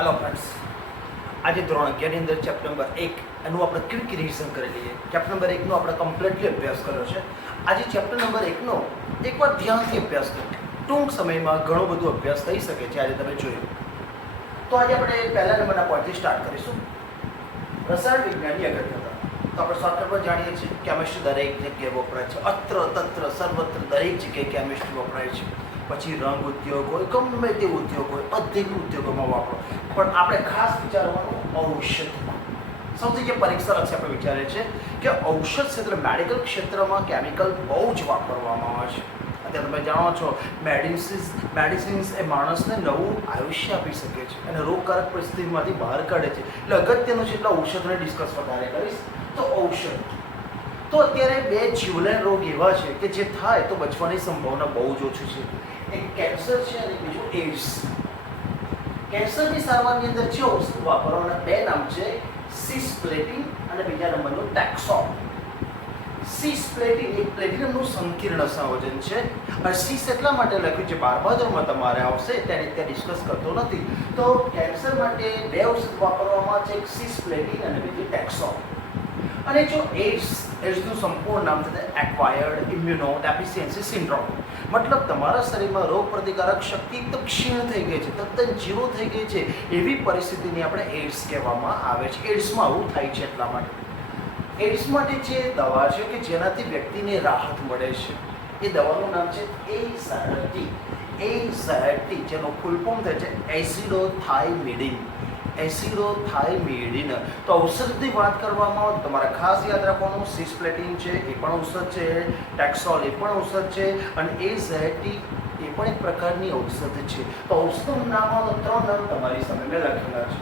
Hello friends, आज ધોરણ 11 ની અંદર ચેપ્ટર નંબર 1 એનું આપણે ક્વિક રિવિઝન કરી લઈએ। ચેપ્ટર નંબર 1 નો આપણે કમ્પ્લીટલી અભ્યાસ કર્યો છે। આજે ચેપ્ટર નંબર 1 નો એકવાર ધ્યાનથી અભ્યાસ કરો। ટૂંક સમયમાં ઘણો બધો અભ્યાસ થઈ શકે છે। આજે તમે જોયું તો આજે આપણે પહેલા નંબરના પોઈન્ટથી સ્ટાર્ટ કરીશું। રસાયણ વિજ્ઞાનની અગત્યતા તો આપણે શોર્ટકટમાં જાણીએ છીએ કેમિસ્ટ્રી દરેક જગ્યાએ વપરાય છે। અત્ર તત્ર સર્વત્ર દરેક જગ્યાએ કેમિસ્ટ્રી વપરાય છે। પછી રંગ ઉદ્યોગ હોય, ગમે તે ઉદ્યોગ હોય, બધી ઉદ્યોગોમાં વાપરો, પણ આપણે ખાસ વિચારવાનું ઔષધમાં। સૌથી જે પરીક્ષા લક્ષી આપણે વિચારીએ છીએ કે ઔષધ ક્ષેત્ર મેડિકલ ક્ષેત્રમાં કેમિકલ બહુ જ વાપરવામાં આવે છે। અત્યારે તમે જાણો છો મેડિસિન્સ એ માણસને નવું આયુષ્ય આપી શકે છે અને રોગકારક પરિસ્થિતિમાંથી બહાર કાઢે છે। એટલે અગત્યનું છે એટલે ઔષધને ડિસ્કસ વધારે કરીશ। તો ઔષધ તો અત્યારે બે જીવલેણ રોગ એવા છે કે જે થાય તો બચવાની સંભાવના બહુ જ ઓછી છે। એક કેન્સર છે અને બીજું એડ્સ। કેન્સરની સારવારની અંદર જે ઔષધ વાપરવાના બે નામ છે, સિસ્પ્લેટિન અને બીજા નંબરનું ટેક્સોલ। સિસ્પ્લેટિન એક પ્લેટિનમનું સંકીર્ણ સંયોજન છે અને સિસ એટલા માટે લખ્યું છે બારબાદરમાં તમારે આવશે ત્યારે ત્યાં ડિસ્કસ કરતો નથી। તો કેન્સર માટે બે ઔષધ વાપરવામાં છે, એક સિસ્પ્લેટિન અને બીજી ટેક્સોલ। અને જો એડ્સનું સંપૂર્ણ નામ છે એક્વાયર્ડ ઇમ્યુનોડેફિશિયન્સી સિન્ડ્રોમ, મતલબ તમારા શરીરમાં રોગ પ્રતિકારક શક્તિ એકદમ ક્ષીણ થઈ ગઈ છે, તદ્દન ઝીરો થઈ ગઈ છે, એવી પરિસ્થિતિને આપણે એડ્સ કહેવામાં આવે છે। એડ્સમાં આવું થાય છે એટલા માટે એડ્સ માટે જે દવા છે કે જેનાથી વ્યક્તિને રાહત મળે છે એ દવાનું નામ છે એઝાયટી, જેનો ફૂલ ફોર્મ થાય છે એસિડોથાઇમિડિન। તો ઔષધની વાત કરવામાં આવે તો તમારે ખાસ યાદ રાખવાનું સિસ્પ્લેટિન છે એ પણ ઔષધ છે, ટેક્સોલ એ પણ ઔષધ છે અને એઝાયટી એ પણ એક પ્રકારની ઔષધ છે। તો ઔષધનું નામ આવે તો ત્રણ નામ તમારી સામે મેં લખેલા છે।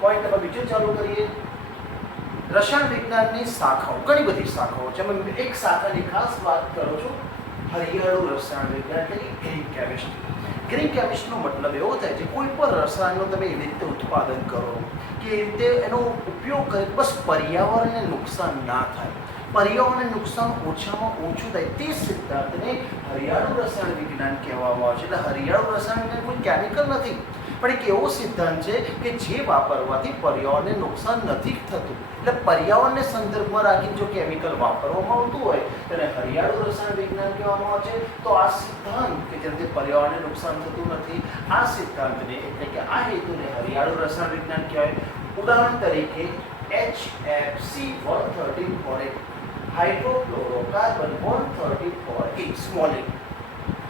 પોઈન્ટ નંબર બીજું ચાલુ કરીએ। રસાયણ વિજ્ઞાનની શાખાઓ ઘણી બધી શાખાઓ છે, અમે એક શાખાની ખાસ વાત કરું છું, હરિયાળું રસાયણ વિજ્ઞાન એટલે કે ગ્રીન કેમિસ્ટ્રી। ગ્રીન કેમિસ્ટ્રીનો મતલબ એવો થાય છે કોઈ પણ રસાયણનું તમે એવી રીતે ઉત્પાદન કરો કે એ રીતે એનો ઉપયોગ કરી બસ પર્યાવરણને નુકસાન ના થાય, પર્યાવરણને નુકસાન ઓછામાં ઓછું થાય, તે સિદ્ધાંતને હરિયાળું રસાયણ વિજ્ઞાન કહેવામાં આવે છે। એટલે હરિયાળું રસાયણ વિજ્ઞાન કોઈ કેમિકલ નથી, પણ એક એવો સિદ્ધાંત છે કે જે વાપરવાથી પર્યાવરણને નુકસાન નથી થતું। એટલે પર્યાવરણને સંદર્ભમાં રાખીને જો કેમિકલ વાપરવામાં આવતું હોય તેને હરિયાળું રસાયણ વિજ્ઞાન કહેવામાં આવે છે। તો આ સિદ્ધાંત કે જેનાથી પર્યાવરણને નુકસાન થતું નથી, આ સિદ્ધાંતને એટલે કે આ હેતુને હરિયાળું રસાયણ વિજ્ઞાન કહેવાય। ઉદાહરણ તરીકે HFC-134 હાઇડ્રોફ્લોરોકાર્બન 134 સ્મોલ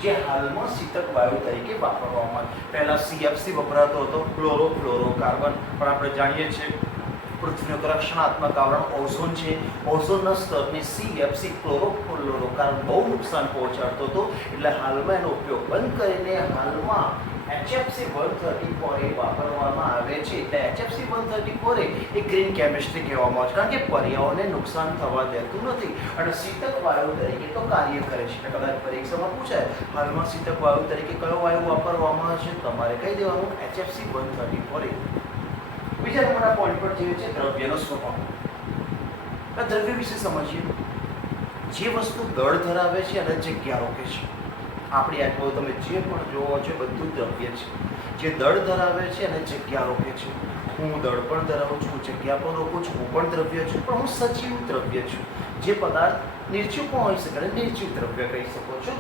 જે હાલમાં શીતક વાયુ તરીકે વાપરવામાં આવે। પહેલા CFC વપરાતો હતો, ક્લોરોફ્લોરોકાર્બન, પણ આપણે જાણીએ છીએ પૃથ્વીનું રક્ષણાત્મક આવરણ ઓઝોન છે, ઓઝોનના સ્તરને CFC ક્લોરોફ્લોરોકાર્બન બહુ નુકસાન પહોંચાડતો હતો, એટલે હાલમાં એનો ઉપયોગ બંધ કરીને હાલમાં HFC-134 એ વાપરવામાં આવે છે। એટલે HFC-134 એ ગ્રીન કેમિસ્ટ્રી કહેવામાં આવે છે, કારણ કે પર્યાવરણને નુકસાન થવા દેતું નથી અને શીતક વાયુ તરીકે તો કાર્ય કરે છે। એટલે કદાચ પરીક્ષામાં પૂછાય હાલમાં શીતક વાયુ તરીકે કયો વાયુ વાપરવામાં આવે છે, તમારે કહી દેવાનું HFC-134। બીજા નંબરના પોઈન્ટ પર જોઈએ છે દ્રવ્યનો સ્વભાવ। દ્રવ્ય વિશે સમજીએ। જે વસ્તુ દળ ધરાવે છે અને જગ્યા રોકે છે, આપણી આજુબાજુ તમે જે પણ જોવો છો બધું દ્રવ્ય છે, જે દળ ધરાવે છે અને જગ્યા રોકે છે। હું દળ પણ ધરાવું છું, જગ્યા પણ રોકું છું, હું પણ દ્રવ્ય છું, પણ હું સજીવ દ્રવ્ય છું। જે પદાર્થ નિર્જીવ પણ હોઈ શકે અને નિર્જીવ દ્રવ્ય કહી શકો છો।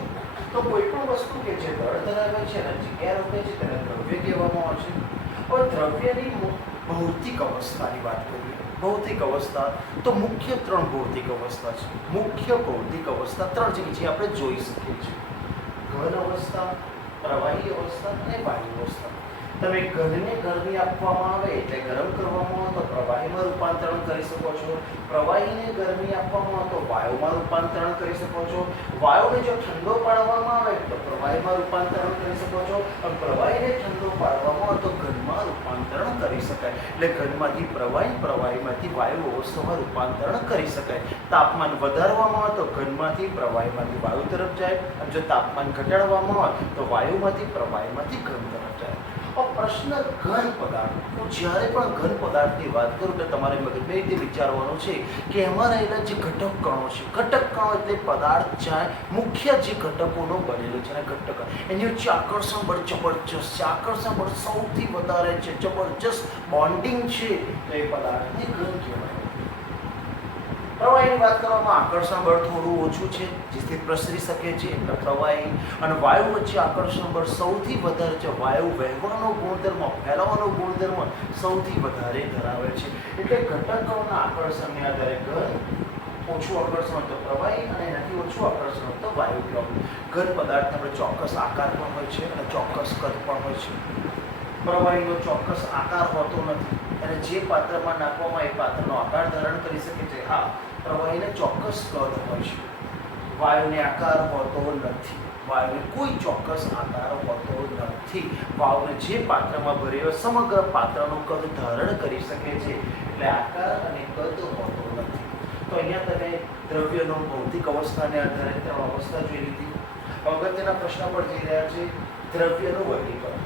તો કોઈ પણ વસ્તુ કે જે દળ ધરાવે છે અને જગ્યા રોકે છે તેને દ્રવ્ય કહેવામાં આવે છે। હવે દ્રવ્યની ભૌતિક અવસ્થાની વાત કરીએ। ભૌતિક અવસ્થા તો મુખ્ય ત્રણ ભૌતિક અવસ્થા છે। મુખ્ય ભૌતિક અવસ્થા ત્રણ છે કે જે આપણે જોઈ શકીએ છીએ, ઘન અવસ્થા, પ્રવાહી અવસ્થા અને વાયુ અવસ્થા। તમે ઘનને ગરમી આપવામાં આવે એટલે ગરમ કરવામાં આવે તો પ્રવાહીમાં રૂપાંતરણ કરી શકો છો, પ્રવાહીને ગરમી આપવામાં આવે તો વાયુમાં રૂપાંતરણ કરી શકો છો, વાયુને જો ઠંડો પાડવામાં આવે તો પ્રવાહીમાં રૂપાંતરણ કરી શકો છો, અને પ્રવાહીને ઠંડો પાડવામાં આવે તો ઘનમાં રૂપાંતરણ કરી શકાય। એટલે ઘનમાંથી પ્રવાહી, પ્રવાહીમાંથી વાયુ અવસ્થામાં રૂપાંતરણ કરી શકાય। તાપમાન વધારવામાં આવે તો ઘનમાંથી પ્રવાહીમાંથી વાયુ તરફ જાય, અને જો તાપમાન ઘટાડવામાં આવે તો વાયુમાંથી પ્રવાહીમાંથી ઘન તરફ જાય। પ્રશ્ન ઘન પદાર્થ. હું જ્યારે પણ ઘન પદાર્થની વાત કરું એટલે તમારે મગજમાં એ રીતે વિચારવાનું છે કે એમાં રહેલા જે ઘટક કણો છે, ઘટક કણો એટલે પદાર્થ જ્યાં મુખ્ય જે ઘટકોનો બનેલો છે અને ઘટક એની વચ્ચે આકર્ષણ બળ જબરજસ્ત છે. આકર્ષણ બળ સૌથી વધારે છે, જબરજસ્ત બોન્ડિંગ છે, તો એ પદાર્થને ઘન કહેવાય. પ્રવાહીની વાત કરવામાં આકર્ષણ બળ થોડું ઓછું છે, જેથી પ્રસરી શકે છે એટલે પ્રવાહી. અને વાયુ વચ્ચે આકર્ષણ બળ સૌથી વધારે છે. વાયુ વહેવાનો ગુણધર્મ, ફેલાવાનો ગુણધર્મ સૌથી વધારે ધરાવે છે. એટલે ઘટકોના આકર્ષણને આધારે ઘન, ઓછું આકર્ષણ તો પ્રવાહી અને એનાથી ઓછું આકર્ષણ તો વાયુ કહેવાય. ઘન પદાર્થ આપણે ચોક્કસ આકાર પણ હોય છે અને ચોક્કસ કદ પણ હોય છે. પ્રવાહીનો ચોક્કસ આકાર હોતો નથી અને જે પાત્રમાં નાખવામાં એ પાત્રનો આકાર ધારણ કરી શકે છે. હા, પ્રવાહીને ચોક્કસ કદ હોય છે, વાયુને આકાર હોતો નથી. વાયુને કોઈ ચોક્કસ આકાર હોતો નથી. વાયુને જે પાત્રમાં ભર્યો સમગ્ર પાત્રનું કદ ધારણ કરી શકે છે, એટલે આકાર અને કદ હોતો નથી. તો અહીંયા તમે દ્રવ્યનો ભૌતિક અવસ્થાને આધારે 3 અવસ્થા જોઈ લીધી. અગત્યના પ્રશ્ન પર જઈ રહ્યા છે દ્રવ્યનું વર્ગીકરણ.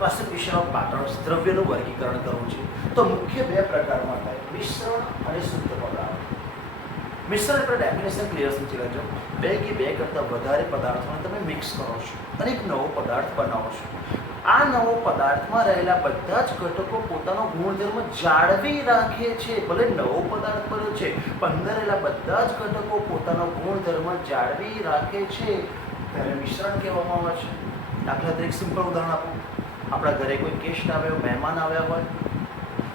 પાછળ વિષયનો પાટણ દ્રવ્યનું વર્ગીકરણ કરવું છે તો મુખ્ય 2 પ્રકારમાં થાય: મિશ્રણ અને શુદ્ધ પદાર્થ. મિશ્રણ એટલે ડેફિનેશન ક્લિયર સમજી લેજો. 2 કે 2 કરતાં વધારે પદાર્થોને તમે મિક્સ કરો છો અને એક નવો પદાર્થ બનાવો છો. આ નવો પદાર્થમાં રહેલા બધા જ ઘટકો પોતાનો ગુણધર્મ જાળવી રાખે છે. ભલે નવો પદાર્થ બન્યો છે પણ અંદર રહેલા બધા જ ઘટકો પોતાનો ગુણધર્મ જાળવી રાખે છે, તેને મિશ્રણ કહેવામાં આવે છે. દાખલા તરીકે સિમ્પલ ઉદાહરણ આપો. આપણા ઘરે કોઈ ગેસ્ટ આવ્યો, મહેમાન આવ્યા હોય,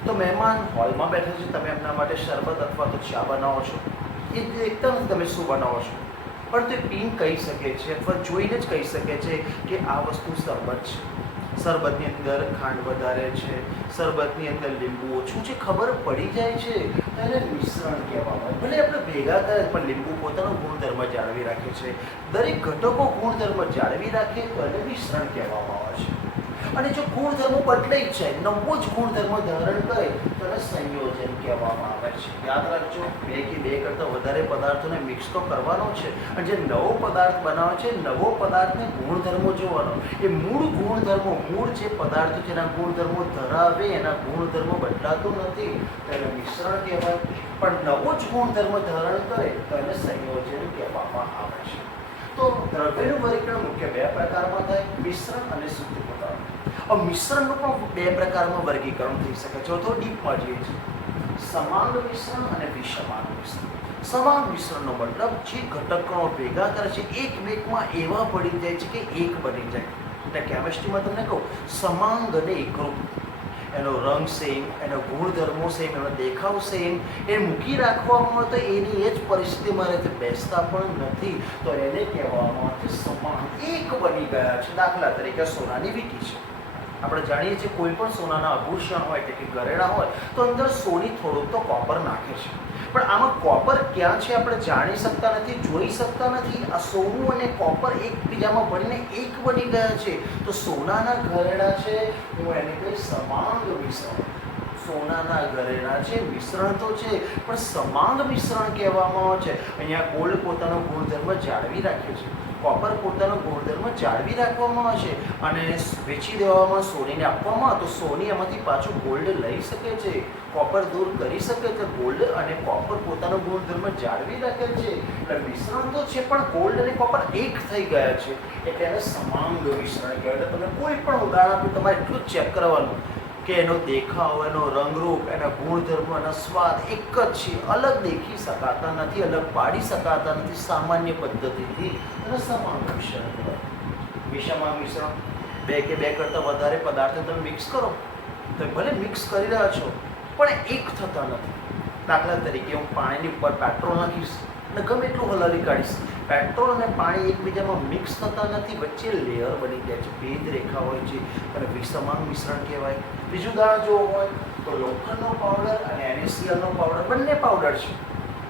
તો મહેમાન હોલમાં બેઠા છે, તમે એમના માટે શરબત અથવા તો ચા બનાવો છો. એ દેખતા નથી તમે શું બનાવો છો, પણ તે પીને કહી શકે છે અથવા જોઈને જ કહી શકે છે કે આ વસ્તુ શરબત છે. શરબતની અંદર ખાંડ વધારે છે, શરબતની અંદર લીંબુ ઓછું છે, ખબર પડી જાય છે, તો એને મિશ્રણ કહેવામાં આવે. ભલે આપણે ભેગા કરે પણ લીંબુ પોતાનો ગુણધર્મ જાળવી રાખે છે. દરેક ઘટકો ગુણધર્મ જાળવી રાખે તો એને મિશ્રણ કહેવામાં આવે છે. અને જો ગુણધર્મો બદલાઈ જાય, નવો જ ગુણધર્મ ધારણ કરે તો એને સંયોજન કહેવામાં આવે છે. યાદ રાખજો, 2 કે 2 કરતાં વધારે પદાર્થોને મિક્સ તો કરવાનો છે અને જે નવો પદાર્થ બનાવે છે, નવો પદાર્થને ગુણધર્મો જોવાનો. એ મૂળ ગુણધર્મો, મૂળ જે પદાર્થો જેના ગુણધર્મો ધરાવે એના ગુણધર્મો બદલાતો નથી તો એને મિશ્રણ કહેવાય. પણ નવો જ ગુણધર્મ ધારણ કરે તો એને સંયોજન કહેવામાં આવે છે. તો દ્રવ્યનું વર્ગીકરણ મુખ્ય 2 પ્રકારમાં થાય: મિશ્રણ અને શુદ્ધ પદાર્થ. હવે મિશ્રણનું પણ 2 પ્રકારમાં વર્ગીકરણ થઈ શકે છે. તો ડીપમાં જઈએ છીએ. સમાંગ મિશ્રણ અને વિષમાંગ મિશ્રણ. સમાંગ મિશ્રણનો મતલબ જે ઘટકો ભેગા કરે છે એકમેકમાં એવા પડી જાય છે કે એક બની જાય. એટલે કેમિસ્ટ્રીમાં તમને કહું, સમાંગ અને એકરૂપ. એનો રંગ સેમ, એનો ગુણધર્મો સેમ, એનો દેખાવ સેમ, એ મૂકી રાખવામાં આવે તો એની એ જ પરિસ્થિતિમાં રહે છે, બેસતા પણ નથી, તો એને કહેવામાં આવે છે સમાંગ, એક બની ગયા છે. દાખલા તરીકે સોનાની વીંટી છે. આપણે જાણીએ છીએ કોઈ પણ સોનાના આભૂષણ હોય એટલે કે ઘરેણા હોય તો અંદર સોની થોડુંક તો કોપર નાખે છે, પણ આમાં કોપર ક્યાં છે આપણે જાણી શકતા નથી, જોઈ શકતા નથી. આ સોનું અને કોપર એકબીજામાં ભળીને એક બની ગયા છે, તો સોનાના ઘરેણા છે, હું એને કહીશ સમાંગ મિશ્રણ. સોનાના ઘરેણા છે, મિશ્રણ તો છે પણ સમાંગ મિશ્રણ કહેવામાં આવે છે. અહીંયા ગોલ્ડ પોતાનો ગુણધર્મ જાળવી રાખે છે, કોપર પોતાનો ગુણધર્મ જાળવી રાખવામાં આવે છે અને વેચી દેવામાં, સોનીને આપવામાં તો સોની એમાંથી પાછું ગોલ્ડ લઈ શકે છે, કોપર દૂર કરી શકે છે. ગોલ્ડ અને કોપર પોતાનો ગુણધર્મ જાળવી રાખે છે. એટલે મિશ્રણ તો છે પણ ગોલ્ડ અને કોપર એક થઈ ગયા છે એટલે એને સમાંગ મિશ્રણ કહેવાય. એટલે તમે કોઈ પણ ઉદાહરણ આપ્યું, તમારે એટલું જ ચેક કરવાનું કે એનો દેખાવ, એનો રંગરૂપ, એના ગુણધર્મ, એનો સ્વાદ એક જ છે, અલગ દેખી શકાતા નથી, અલગ પાડી શકાતા નથી સામાન્ય પદ્ધતિથી, અને સમાંગ મિશ્રણ કહેવાય. વિષમાંગ મિશ્રણ 2 કે 2 કરતાં વધારે પદાર્થો તમે મિક્સ કરો તો ભલે મિક્સ કરી રહ્યા છો પણ એક થતા નથી. દાખલા તરીકે હું પાણીની ઉપર પેટ્રોલ નાખીશ અને ગમે એટલું હલાવી કાઢીશ, પેટ્રોલ અને પાણી એકબીજામાં મિક્સ થતા નથી, વચ્ચે લેયર બની જાય છે, ભેદ રેખા હોય છે અને વિષમાંગ મિશ્રણ કહેવાય. બીજું ઉદાહરણ જો હોય તો લોખંડનો પાવડર અને NaClનો પાવડર બંને પાવડર છે,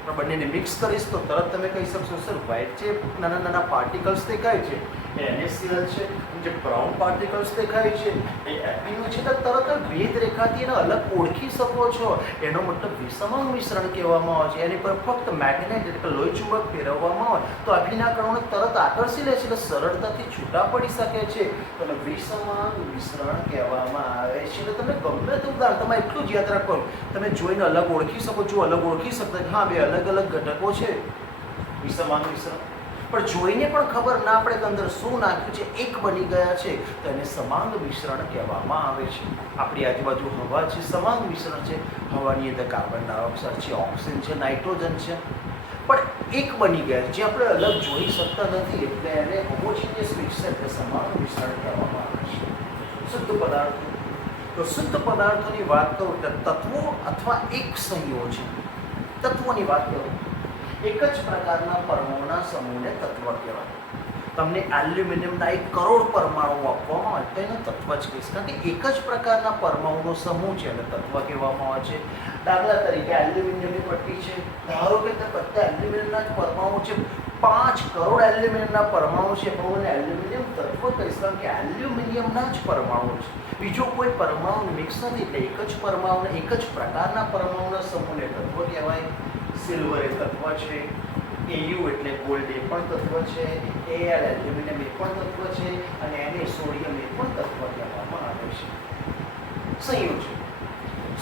પણ બંનેને મિક્સ કરીશ તો તરત તમે કહી શકશો સર વ્હાઇટ જે નાના નાના પાર્ટિકલ્સ દેખાય છે એ NaCl છે. જે બ્રાઉન પાર્ટિકલ્સ દેખાય છે એ એપિનો છે. તો તરત જ ભેદ રેખાથી એને અલગ ઓળખી શકો છો. એનો મતલબ વિષમાંગ મિશ્રણ કહેવામાં આવે છે. એની પર ફક્ત મેગ્નેટ એટલે કે લોહી ચુંબક ફેરવવામાં આવે તો એપિના કણોને તરત આકર્ષી લે છે એટલે સરળતાથી છૂટા પડી શકે છે. તો વિષમાંગ મિશ્રણ કહેવામાં આવે છે. એટલે તમે ગમે તે ઉદાહરણ તમે એટલું જ યાદ રાખો, તમે જોઈને અલગ ઓળખી શકો છો. અલગ ઓળખી શકતા હા બે અલગ અલગ ઘટકો છે વિષમાંગ મિશ્રણ, પણ જોઈને પણ ખબર ના પડે કે અંદર શું નાખ્યું છે, એક બની ગયા છે તો એને સમાંગ મિશ્રણ કહેવામાં આવે છે. આપણી આજુબાજુ હવા છે, સમાંગ મિશ્રણ છે. હવાની અંદર કાર્બન ડાયોક્સાઇડ છે, ઓક્સિજન છે, નાઇટ્રોજન છે, પણ એક બની ગયા છે જે આપણે અલગ જોઈ શકતા નથી એટલે એને હોમોજીનિયસ મિક્સર એટલે સમાંગ મિશ્રણ કહેવામાં આવે છે. શુદ્ધ પદાર્થો, તો શુદ્ધ પદાર્થોની વાત કરું એટલે તત્વો અથવા એક સંયોજન. તત્વોની વાત કરું, એક જ પ્રકારના પરમાણુના સમૂહને તત્વ કહેવાય. તમને એલ્યુમિનિયમના 1 કરોડ પરમાણુ આપવામાં આવે તો એને તત્વ જ કહીશ, કારણ કે એક જ પ્રકારના પરમાણુનો સમૂહ છે અને તત્વ કહેવામાં આવે છે. દાખલા તરીકે એલ્યુમિનિયમની પટ્ટી છે, ધારો કે તે બધા એલ્યુમિનિયમના જ પરમાણુ છે, 5 કરોડ એલ્યુમિનિયમના પરમાણુ છે, પણ હું એલ્યુમિનિયમ તત્વ કહીશ કારણ કે એલ્યુમિનિયમના જ પરમાણુ છે. બીજો કોઈ પરમાણુ મિક્સ નથી એટલે એક જ પરમાણુ એક જ પ્રકારના પરમાણુના સમૂહને તત્વ કહેવાય. સિલ્વર એ તત્વ છે, Au એટલે ગોલ્ડ એ પણ તત્વ છે, Al એલ્યુમિનિયમ એ પણ તત્વ છે અને Na સોડિયમ એ પણ તત્વ કહેવામાં આવે છે. સંયોજન,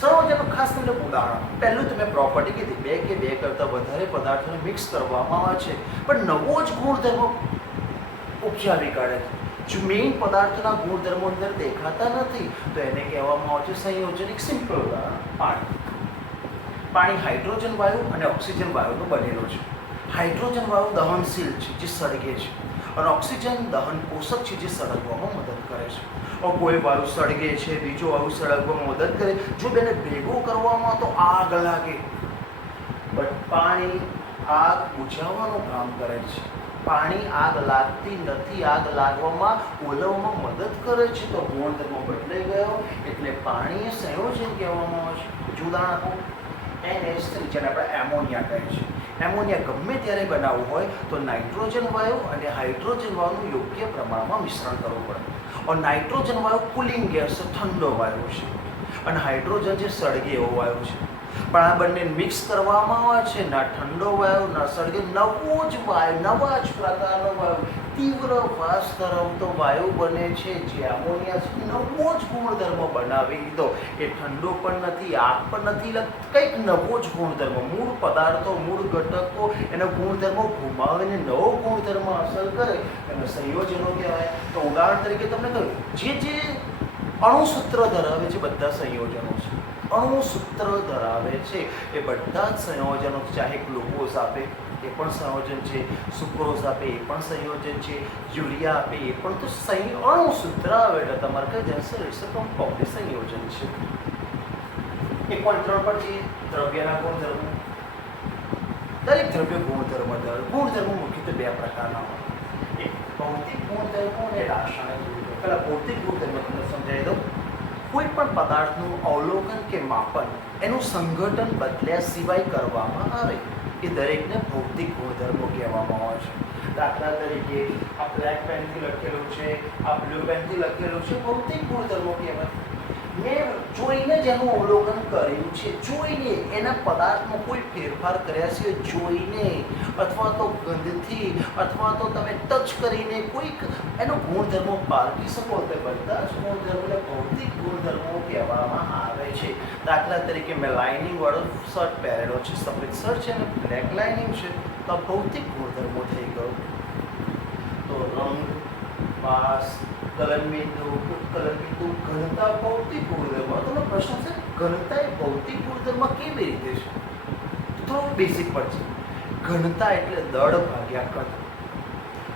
સંયોજનનો ખાસ તમને ઉદાહરણ પહેલું તમે પ્રોપર્ટી કીધી, બે કે બે કરતાં વધારે પદાર્થોને મિક્સ કરવામાં આવે છે પણ નવો જ ગુણધર્મ ઉપજાવી કાઢે છે. જો મેઇન પદાર્થના ગુણધર્મો અંદર દેખાતા નથી તો એને કહેવામાં આવે છે સંયોજન. એક સિમ્પલ ઉદાહરણ પાણી. પાણી હાઇડ્રોજન વાયુ અને ઓક્સિજન વાયુનો બનેલો છે. હાઇડ્રોજન વાયુ દહનશીલ છે જે સળગે છે અને ઓક્સિજન દહન પોષક છે જે સળગવામાં મદદ કરે છે. કોઈ વાયુ સળગે છે, બીજો વાયુ સળગવામાં મદદ કરે. જો બેને ભેગો કરવામાં તો આગ લાગે, બટ પાણી આગ બુઝાવવાનું કામ કરે છે. પાણી આગ લાગતી નથી, આગ લાગવામાં ઓલવવામાં મદદ કરે છે. તો ગુણધર્મ બદલાઈ ગયો એટલે પાણી એ સંયોજન કહેવામાં આવે છે. ઉદાહરણ આપો, NH3 જેને આપણે એમોનિયા કહે છે. એમોનિયા ગમે ત્યારે બનાવવું હોય તો નાઇટ્રોજન વાયુ અને હાઇડ્રોજન વાયુનું યોગ્ય પ્રમાણમાં મિશ્રણ કરવું પડે. અને નાઇટ્રોજન વાયુ કુલિંગ ગેસ છે, ઠંડો વાયુ છે, અને હાઇડ્રોજન જે સળગે એવો વાયુ છે. પણ આ બંને મિક્સ કરવામાં આવે છે, ના ઠંડો વાયુ ના સળગે, નવો જ વાયુ, નવા જ પ્રકારનો વાયુ, તીવ્ર વાસ ધરાવતો વાયુ બને છે જે એમોનિયા છે. નવો જ ગુણધર્મ બનાવી દીધો. એ ઠંડો પણ નથી, આગ પણ નથી, કંઈક નવો જ ગુણધર્મ. મૂળ પદાર્થો, મૂળ ઘટકો એનો ગુણધર્મો ગુમાવીને નવો ગુણધર્મ હાંસલ કરે એને સંયોજનો કહેવાય. તો ઉદાહરણ તરીકે તમને કહ્યું, જે અણુસૂત્ર ધરાવે છે બધા સંયોજનો છે. અણુસૂત્ર ધરાવે છે એ બધા જ સંયોજનો, ચાહે ગ્લુકોઝ આપે એ પણ સંયોજન છે, સુક્રોઝ આપે એ પણ સંયોજન છે, યુરિયા આપે એ પણ તો અણુસૂત્ર આવે એટલે તમારે કઈ જશે રહેશે કમ્પાઉન્ડ સંયોજન છે. 1.3 પર જઈએ, દ્રવ્યના ગુણધર્મો. દરેક દ્રવ્ય ગુણધર્મ ધરાવે. ગુણધર્મો મુખ્યત્વે 2 પ્રકારના હોય, એક ભૌતિક ગુણધર્મો અને રાસાયણિક ગુણધર્મો. પહેલા ભૌતિક ગુણધર્મો તમને સમજાવી દઉં. કોઈ પણ પદાર્થનું અવલોકન કે માપન એનું સંઘટન બદલ્યા સિવાય કરવામાં આવે એ દરેકને ભૌતિક ગુણધર્મો કહેવામાં આવે છે. દાખલા તરીકે આ બ્લેક પેનથી લખેલું છે, આ બ્લુ પેનથી લખેલું છે, ભૌતિક ગુણધર્મો કહેવાય. મેં જોઈને જ એનું અવલોકન કર્યું છે, જોઈને એના પદાર્થમાં કોઈ ફેરફાર કર્યા છે જોઈને, અથવા તો ગંધથી, અથવા તો તમે ટચ કરીને કોઈક એનો ગુણધર્મો પારખી શકો તો બધા જ ગુણધર્મોને ભૌતિક ગુણધર્મો કહેવામાં આવે છે. દાખલા તરીકે મેં લાઇનિંગ વાળો શર્ટ પહેરેલો છે, સફેદ શર્ટ છે અને બ્લેક લાઇનિંગ છે, તો આ ભૌતિક ગુણધર્મો થઈ ગયો. તો રંગ, વાસ, કલનબિંદુ, ઉત્કલનબિંદુ, ઘનતા ભૌતિક ગુણધર્મ. તો પ્રશ્ન છે ઘનતા એ ભૌતિક ગુણધર્મ કેવી રીતે છે? તો બેસિક પર છે. ઘનતા એટલે દળ ભાગ્યા કદ.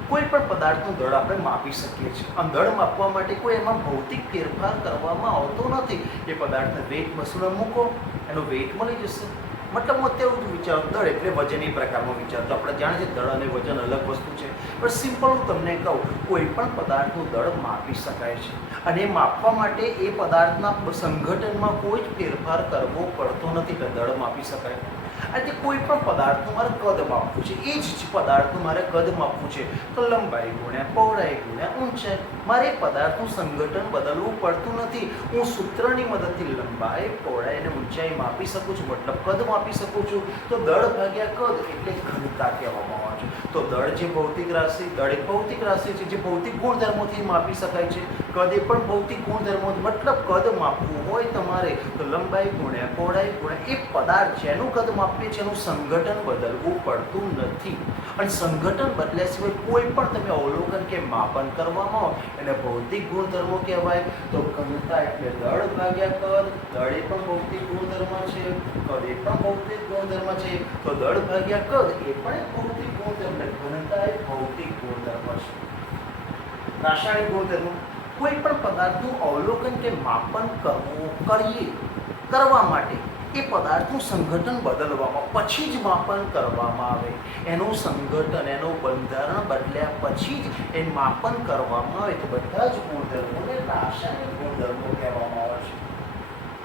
કોઈ પણ પદાર્થનું દળ આપણે માપી શકીએ છીએ. આમ દળ માપવા માટે કોઈ એમાં ભૌતિક ફેરફાર કરવામાં આવતો નથી. એ પદાર્થને વેઇટ મશીનમાં મૂકો, એનો વેઇટ મળી જશે. મતલબ તેવું વિચારો, દળ એટલે વજન એ પ્રકારનો વિચાર. તો આપણે જાણીએ દળ અને વજન અલગ વસ્તુ છે, પણ સિમ્પલ હું તમને કહું, કોઈ પણ પદાર્થનું દળ માપી શકાય છે અને એ માપવા માટે એ પદાર્થના સંગઠનમાં કોઈ જ ફેરફાર કરવો પડતો નથી એટલે દળ માપી શકાય. અને કોઈ પણ પદાર્થનું મારે કદ માપવું છે, એ જ પદાર્થનું મારે કદ માપવું છે તો લંબાઈ ગુણ્યા પહોળાઈ ગુણ્યા ઊંચાઈ. મારે એ પદાર્થનું સંગઠન બદલવું પડતું નથી. હું સૂત્રની મદદથી લંબાઈ પહોળાઈ અને ઊંચાઈ માપી શકું છું, મતલબ કદ માપી શકું છું. તો દળ ભાગ્યા કદ એટલે ઘનતા કહેવામાં આવે છે. તો દળ જે ભૌતિક રાશિ, દળ એક ભૌતિક રાશિ છે જે ભૌતિક ગુણધર્મોથી માપી શકાય છે. કદ એ પણ ભૌતિક ગુણધર્મો, મતલબ કદ માપવું હોય તમારે તો લંબાઈ ગુણ્યા પહોળાઈ ગુણ્યા એ પદાર્થ જેનું કદ માપીએ છીએ એનું સંગઠન બદલવું પડતું નથી. અને સંગઠન બદલ્યા સિવાય કોઈ પણ તમે અવલોકન કે માપન કરવામાં આવો એને ભૌતિક ગુણધર્મો કહેવાય. તો ઘનતા એટલે દળ ભાગ્યા કદ, દળ એ પણ ભૌતિક ગુણધર્મ છે, કદ એ પણ ભૌતિક ગુણધર્મ છે. તો દળ ભાગ્યા કદ એ પણ એક ભૌતિક ગુણધર્મ, ઘનતા એ ભૌતિક ગુણધર્મ છે. રાસાયણિક ગુણધર્મો, કોઈ પણ પદાર્થનું અવલોકન કે માપન કરવા માટે એ પદાર્થનું સંગઠન બદલવામાં પછી જ માપન કરવામાં આવે. એનું સંગઠન, એનું બંધારણ બદલ્યા પછી જ એ માપન કરવામાં આવે તો બધા જ ગુણધર્મોને રાસાયણિક ગુણધર્મો કહેવામાં આવે છે.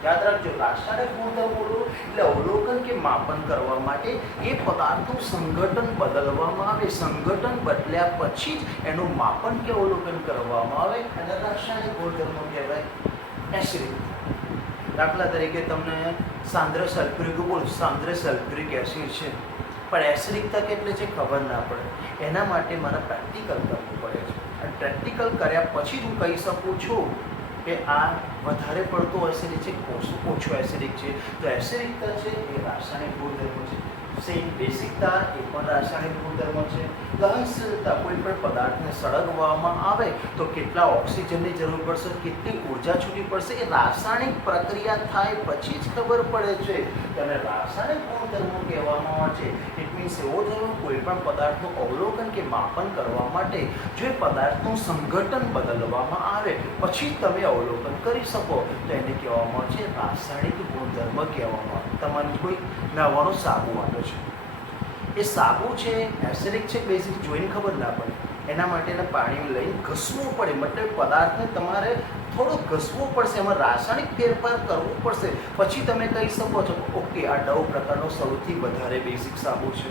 યાદ રાખજો, રાસાયણિક ગુણધર્મો એટલે અવલોકન કે માપન કરવા માટે એ પદાર્થનું સંગઠન બદલવામાં આવે. સંગઠન બદલ્યા પછી જ એનું માપન કે અવલોકન કરવામાં આવે અને રાસાયણિક ગુણધર્મો કહેવાય. એસિડિક, દાખલા તરીકે તમને સાંદ્ર સલ્ફ્યુરિક એસિડ છે, પણ એસિડિકતા કેટલી છે ખબર ના પડે. એના માટે મારે પ્રેક્ટિકલ કરવું પડે છે. અને પ્રેક્ટિકલ કર્યા પછી જ હું કહી શકું છું કે આ વધારે પડતો એસિડિક છે, ઓછો એસિડિક છે. તો એસિડિકતા છે એ રાસાયણિક ગુણધર્મો છે. સેમ બેસિકતા એ પણ રાસાયણિક ગુણધર્મો છે. દહનશીલતા, કોઈ પણ પદાર્થને સળગવામાં આવે તો કેટલા ઓક્સિજનની જરૂર પડશે, કેટલી ઉર્જા છૂટી પડશે, એ રાસાયણિક પ્રક્રિયા થાય પછી જ ખબર પડે છે. તેને રાસાયણિક ગુણધર્મો કહેવામાં આવે છે. ઇટ મીન્સ એવો થયો, કોઈ પણ પદાર્થનું અવલોકન કે માપન કરવા માટે જો એ પદાર્થનું સંગઠન બદલવામાં આવે પછી તમે અવલોકન કરી શકો તો એને કહેવામાં આવે છે રાસાયણિક ગુણધર્મ કહેવામાં આવે. તમારે કોઈ નાવાનો સાબુ આવે છે, એ સાબુ છે એસિડિક છે બેઝિક જોઈને ખબર ના પડે. એના માટે એને પાણી લઈને ઘસવું પડે, મતલબ પદાર્થને તમારે થોડો ઘસવો પડશે, એમાં રાસાયણિક ફેરફાર કરવો પડશે પછી તમે કહી શકો છો ઓકે આ ડવ પ્રકારનો સૌથી વધારે બેઝિક સાબુ છે,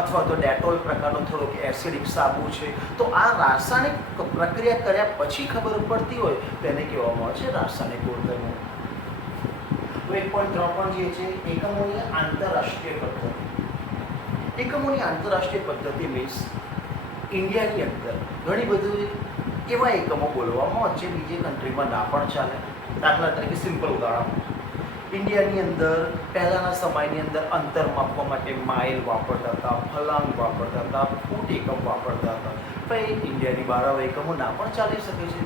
અથવા તો ડેટોલ પ્રકારનો થોડોક એસિડિક સાબુ છે. તો આ રાસાયણિક પ્રક્રિયા કર્યા પછી ખબર પડતી હોય તો એને કહેવામાં આવે છે રાસાયણિક ગુણધર્મો. 1.3 જે છે એકમોની આંતરરાષ્ટ્રીય પદ્ધતિ. એકમોની આંતરરાષ્ટ્રીય પદ્ધતિ મીન્સ ઇન્ડિયાની અંદર ઘણી બધી એવા એકમો બોલવામાં આવે છે બીજી કન્ટ્રીમાં ના પણ ચાલે. દાખલા તરીકે સિમ્પલ ઉદાહરણ, ઇન્ડિયાની અંદર પહેલાંના સમયની અંદર અંતર માપવા માટે માઇલ વાપરતા હતા, ફલાંગ વાપરતા હતા, ફૂટ એકમ વાપરતા હતા. પણ ઇન્ડિયાની બહાર એકમો ના પણ ચાલી શકે છે.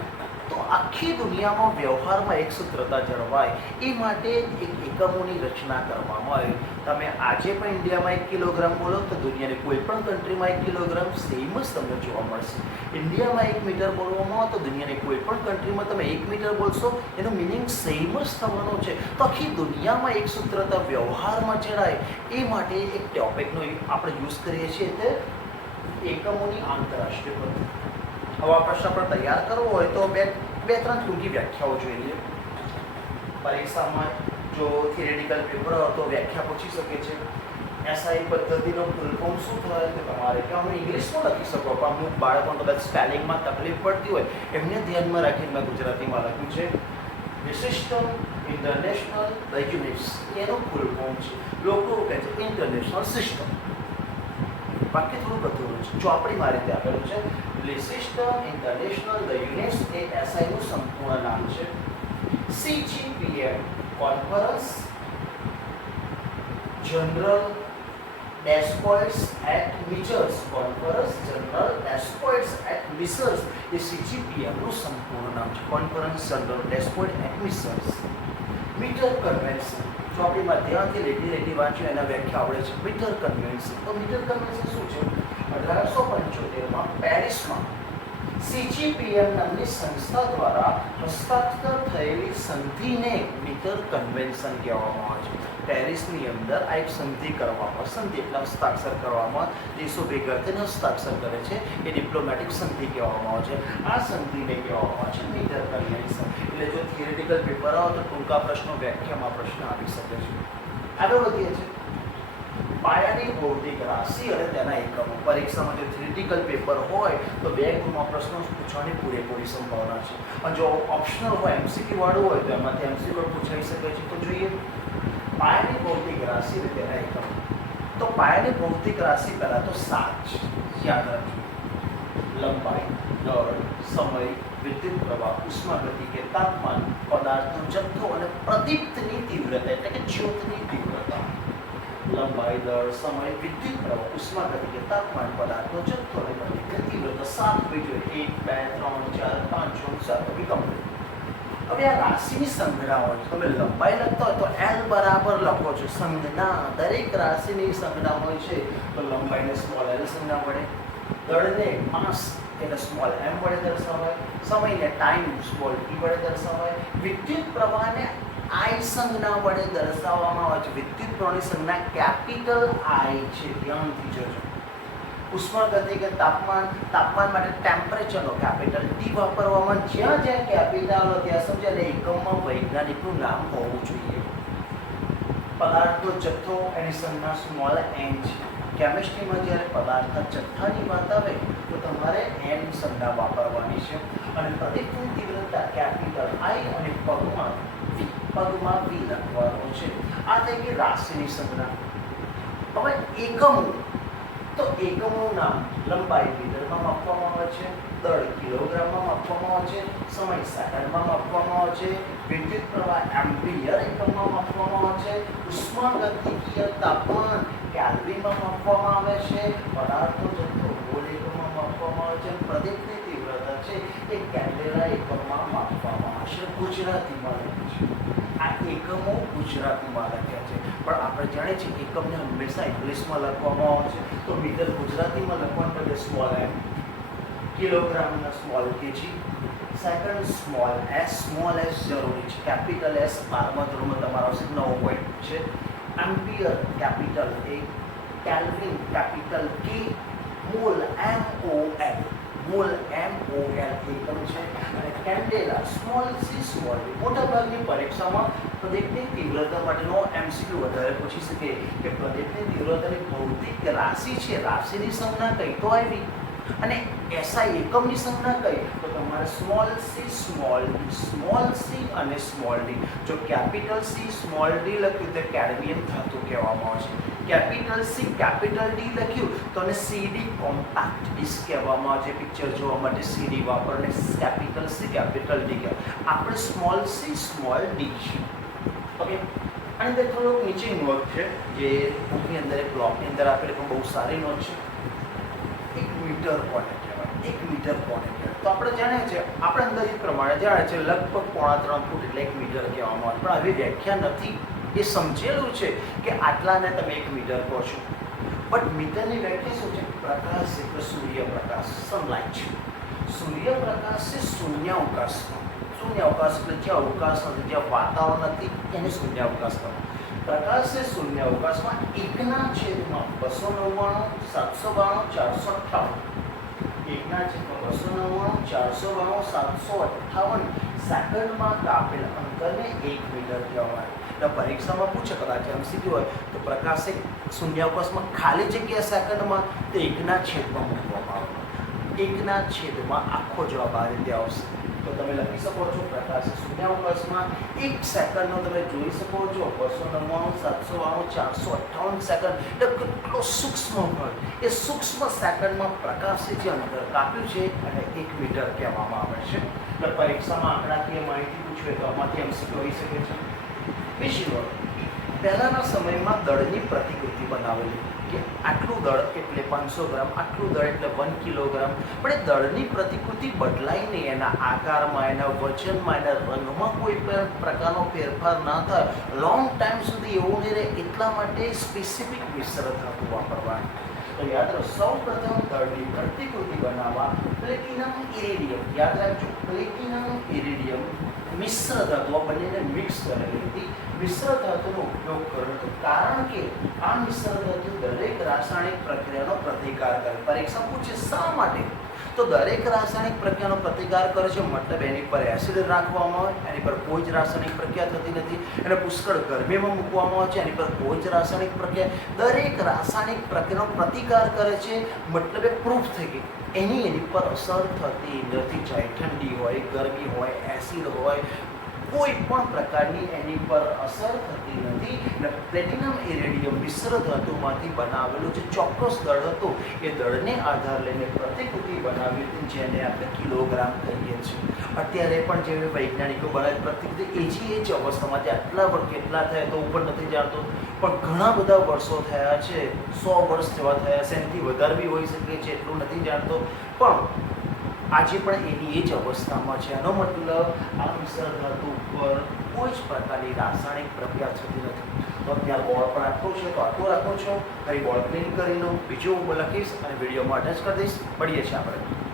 તો આખી દુનિયામાં વ્યવહારમાં એક સૂત્રતા જળવાય એ માટે એક એકમોની રચના કરવામાં આવી. તમે આજે પણ ઇન્ડિયામાં 1 કિલોગ્રામ બોલો તો દુનિયાની કોઈ પણ કન્ટ્રીમાં 1 કિલોગ્રામ સેમ જ તમને જોવા મળશે. ઇન્ડિયામાં 1 મીટર બોલવામાં આવે તો દુનિયાની કોઈ પણ કન્ટ્રીમાં તમે 1 મીટર બોલશો એનું મિનિંગ સેમ જ થવાનો છે. તો આખી દુનિયામાં એક સૂત્રતા વ્યવહારમાં જળાય એ માટે એક ટોપિકનો આપણે યુઝ કરીએ છીએ તે એકમોની આંતરરાષ્ટ્રીય પદ્ધતિ. હવે આ પ્રશ્ન પર તૈયાર કરવો હોય તો બે ત્રણ ટૂંકી વ્યાખ્યાઓ જોઈ લઈએ. પરીક્ષામાં જો થિયરેટિકલ પેપર હોય તો વ્યાખ્યા પૂછી શકે છે. એસઆઈ પદ્ધતિનો ફૂલ ફોર્મ શું થાય તો તમારે કે અમે ઇંગ્લિશમાં લખી શકો, પણ અમુક બાળકોને કદાચ સ્પેલિંગમાં તકલીફ પડતી હોય એમને ધ્યાનમાં રાખીને મેં ગુજરાતીમાં લખ્યું છે. વિશિષ્ટ ઇન્ટરનેશનલ રેગ્યુલેટ્સ એનું ફૂલ ફોર્મ છે. લોકો કહે છે ઇન્ટરનેશનલ સિસ્ટમ, બાકી થોડું બધું છે. ચોપડીમાં રીતે આપેલું છે. વિશિષ્ટ ઇન્ટરનેશનલ યુનિટ્સ એ એસઆઈનું સંપૂર્ણ નામ છે. CGPM conference general des poids et mesures, conference general des poids et mesures એ CGPMનું સંપૂર્ણ નામ છે. Conference general des poids et mesures. Metre convention, ચોપડીમાં ધ્યાનથી લેટી વાંચ્યું એના વ્યાખ્યા આવડે છે. મીટર કન્વેન્શન, તો મીટર કન્વેન્શન શું છે? 1875માં પેરિસમાં CGPM નામની સંસ્થા દ્વારા હસ્તાક્ષર થયેલી સંધિને મીટર કન્વેન્શન કહેવામાં આવે છે. પેરિસની અંદર આ એક સંધિ કરવામાં, સંધિ એટલે હસ્તાક્ષર કરવામાં, દેશો ભેગા થઈને હસ્તાક્ષર કરે છે એ ડિપ્લોમેટિક સંધિ કહેવામાં આવે છે. આ સંધિને કહેવામાં આવે છે મીટર કન્વેન્શન. એટલે જો થિયરેટિકલ પેપર આવે તો ટૂંકા પ્રશ્નો વ્યાખ્યામાં પ્રશ્ન આવી શકે છે. આગળ વધીએ છીએ. પાયાની ભૌતિક રાશિ અને તેના એકમો. પરીક્ષામાં જો થિયરિટિકલ પેપર હોય તો 2 ગુણમાં પ્રશ્નો પૂછવાની પૂરેપૂરી સંભાવના છે, અને જો ઓપ્શનલ હોય MCQ વાળું હોય તો એમાંથી MCQ પૂછાઈ શકે છે. તો જોઈએ પાયાની ભૌતિક રાશિ અને તેના એકમો. તો પાયાની ભૌતિક રાશિ પહેલા તો 7 છે, યાદ રાખજો. લંબાઈ, દળ, સમય, વિદ્યુત પ્રવાહ, ઉષ્માગતિ કે તાપમાન, પદાર્થનો જથ્થો અને પ્રદીપ્તની તીવ્રતા એટલે કે જ્યોતની તીવ્રતા. લંબાઈ, દળ, સમય, વિદ્યુત પ્રવાહ, ઉષ્માગતિ કે તાપમાન, પદાર્થનો જથ્થો અને પ્રદીપ્તની તીવ્રતા. 7 હોવી જોઈએ. 1 2 3 4 5 6 7 હોવી કમ્પ્લીટ. હવે આ રાશિની સંજ્ઞા હોય, તમે લંબાઈ લખતા હોય તો L બરાબર લખો છો. સંજ્ઞા દરેક રાશિની સંજ્ઞા હોય છે, તો લંબાઈને સ્મોલ L સંજ્ઞા વડે, દળને માસ એટલે સ્મોલ m વડે દર્શાવાય, સમયને ટાઈમ સ્મોલ t વડે દર્શાવાય, વિદ્યુત પ્રવાહને I સંજ્ઞા વડે દર્શાવવામાં આવે છે. વિદ્યુત પ્રવાહની સંજ્ઞા કેપિટલ I છે, ધ્યાનથી જોજો. ઉષ્માગતિ કે તાપમાન માટે ટેમ્પરેચરનો કેપિટલ T વાપરવામાં. જ્યાં જ્યાં કેપિટલ ત્યાં સમજે અને એકમમાં વૈજ્ઞાનિકનું નામ હોવું જોઈએ. પદાર્થનો જથ્થો એની સંજ્ઞા સ્મોલ n છે. કેમિસ્ટ્રીમાં જ્યારે પદાર્થના જથ્થાની વાત આવે તો તમારે n સંજ્ઞા વાપરવાની છે. અને પ્રદીપ્તની તીવ્રતા કેપિટલ I અને પગમાં V લખવાનો છે. આ થઈ ગઈ રાશિની સંજ્ઞા. હવે એકમો, તો એકમનું નામ લંબાઈ મીટરમાં માપવામાં આવે છે, દળ કિલોગ્રામમાં માપવામાં આવે છે, સમય સેકન્ડમાં માપવામાં આવે છે, વિદ્યુત પ્રવાહ એમ્પિયર એકમમાં માપવામાં આવે છે, ઉષ્માગતિકીય તાપમાન કેલ્વિનમાં માપવામાં આવે છે, પદાર્થનો જથ્થો મોલ એકમમાં માપવામાં આવે છે, પ્રદીપ્તની તીવ્રતા છે એ કેન્ડેલા એકમમાં માપવામાં આવે છે. ગુજરાતીમાં લખ્યું છે. આ એકમો ગુજરાતીમાં લખ્યા છે, પણ આપણે જાણીએ છીએ એકમને હંમેશા ઇંગ્લિશમાં લખવામાં આવે છે. તો મીટર ગુજરાતીમાં લખવાનું બદલે સ્મોલ m, કિલોગ્રામના small kg, second small s જરૂરી છે. કેપિટલ S 12મા ધોરણમાં તમારો આવશે 9 પોઈન્ટ છે. Ampere capital A, kelvin capital K, mall MOL એકમ છે. અને candela small c small d. મોટાભાગની પરીક્ષામાં પ્રદીપની તીવ્રતા માટેનો MCQ વધારે પૂછી શકે કે પ્રદીપની તીવ્રતાની ભૌતિક રાશિ છે, રાશિની સંજ્ઞા કઈ તો આવી, અને SI એકમની સંજ્ઞા કઈ તો તમારે સ્મોલ c અને સ્મોલ d. જો કેપિટલ C સ્મોલ d લખ્યું તો કેડમિયમ ધાતુ કહેવામાં આવે છે. કેપિટલ C કેપિટલ D લખ્યું તો એને CD કોમ્પેક્ટ ડિસ્ક કહેવામાં આવે છે. પિક્ચર જોવા માટે CD વાપરને કેપિટલ C કેપિટલ D કહેવાય. આપણે સ્મોલ c સ્મોલ d છે. ઓકે, અને તે થોડોક નીચે નોટ છે જે બુકની અંદર એક બ્લોકની અંદર આપેલી પણ બહુ સારી નોટ છે. 1 મીટર કોને કહેવાય? 1 મીટર કોને કહેવાય? તો આપણે જાણીએ છીએ, આપણે અંદાજિત પ્રમાણે જાણીએ છીએ લગભગ 3.5 ફૂટ એટલે 1 મીટર કહેવામાં આવે, પણ આવી વ્યાખ્યા નથી. એ સમજેલું છે કે આટલાને તમે 1 મીટર કહો છો, બટ મીટરની વ્યાખ્યા શું છે? પ્રકાશ એટલે સૂર્યપ્રકાશ, સનલાઇટ. સૂર્યપ્રકાશ છે શૂન્યાવકાશમાં. શૂન્યાવકાશ એટલે જ્યાં અવકાશ નથી, જ્યાં વાતાવરણ નથી, એને શૂન્યાવકાશ કહો. પ્રકાશ છે શૂન્યાવકાશમાં 1/299 792 758 સેકન્ડમાં કાપેલ અંતરને 1 મીટર કહેવાય. તો પરીક્ષામાં પૂછે કદાચ MCQ હોય તો પ્રકાશ એક શૂન્યાવકાશમાં ખાલી જગ્યા સેકન્ડમાં તો 1/છેદમાં મૂકવામાં આવે. 1/છેદમાં આખો જવાબ આ રીતે આવશે. તો તમે લખી શકો છો પ્રકાશ શૂન્યાવકાશમાં 1 સેકન્ડનો તમે જોઈ શકો છો 299 792 458 સેકન્ડ. એટલે કેટલો સૂક્ષ્મ હોય, એ સૂક્ષ્મ સેકન્ડમાં પ્રકાશે જે અંતર કાપ્યું છે અને 1 મીટર કહેવામાં આવે છે. તો પરીક્ષામાં આંકડાકીય માહિતી પૂછવે તો આમાંથી MCQ હોઈ શકે છે. બીજી વાત, પહેલાના સમયમાં દળની પ્રતિકૃતિ બનાવેલી કે આટલું દળ એટલે 500 ગ્રામ, આટલું દળ એટલે 1 કિલોગ્રામ. પણ એ દળની પ્રતિકૃતિ બદલાઈ નહીં, એના આકારમાં, એના વજનમાં, એના રંગમાં કોઈ પણ પ્રકારનો ફેરફાર ના થાય, લોંગ ટાઈમ સુધી એવું નહીં રહે, એટલા માટે સ્પેસિફિક મિશ્ર ધાતુ વાપરવાની. તો યાદ રાખો, સૌ પ્રથમ દળની પ્રતિકૃતિ બનાવવા પ્લેટિનમ ઇરેડિયમ, યાદ રાખજો પ્લેટિનમ ઇરેડિયમ મિશ્ર ધાતુ બંનેને મિક્સ કરેલી હતી. મિશ્ર ધાતુનો ઉપયોગ કર્યો હતો કારણ કે આ મિશ્ર ધાતુ દરેક રાસાયણિક પ્રક્રિયાનો પ્રતિકાર કરે. પરીક્ષા પૂછે શા માટે? તો દરેક રાસાયણિક પ્રક્રિયાનો પ્રતિકાર કરે છે, મતલબ એની પર એસિડ રાખવામાં આવે, એની પર કોઈ જ રાસાયણિક પ્રક્રિયા થતી નથી, એને પુષ્કળ ગરમીમાં મૂકવામાં આવે છે, એની પર કોઈ જ રાસાયણિક પ્રક્રિયા, દરેક રાસાયણિક પ્રક્રિયાનો પ્રતિકાર કરે છે, મતલબ એ પ્રૂફ થઈ ગઈ એની પર અસર થતી નથી, ચાહે ઠંડી હોય, ગરમી હોય, એસિડ હોય, કોઈ પણ પ્રકારની એની પર અસર થતી નથી. અને પ્લેટિનમ ઇરેડિયમ મિશ્ર ધાતુમાંથી બનાવેલું જે ચોક્કસ દળ હતું એ દળને આધાર લઈને પ્રતિકૃતિ બનાવી હતી, જેને આપણે કિલોગ્રામ કહીએ છીએ. અત્યારે પણ જે વૈજ્ઞાનિકો બનાવે પ્રતિકૃતિ એ જ અવસ્થામાં જે આટલા વર્ષ કેટલા થયા તો ઉપર નથી જાણતો, પણ ઘણા બધા વર્ષો થયા છે, 100 વર્ષ જેવા થયા છે, એનાથી વધારે બી હોઈ શકે છે, એટલું નથી જાણતો, પણ આજે પણ એની એ જ અવસ્થામાં છે. એનો મતલબ આ મિશ્ર ધાતુ પર કોઈ જ પ્રકારની રાસાયણિક પ્રક્રિયા થતી નથી. તો ત્યાં બોર્ડ પણ આટલું છે તો આટલું રાખું છું. ફરી બોર્ડ ક્લીન કરી લઉં, બીજું હું લખીશ અને વિડીયોમાં અટેચ કરી દઈશ. મળીએ છીએ આપણે.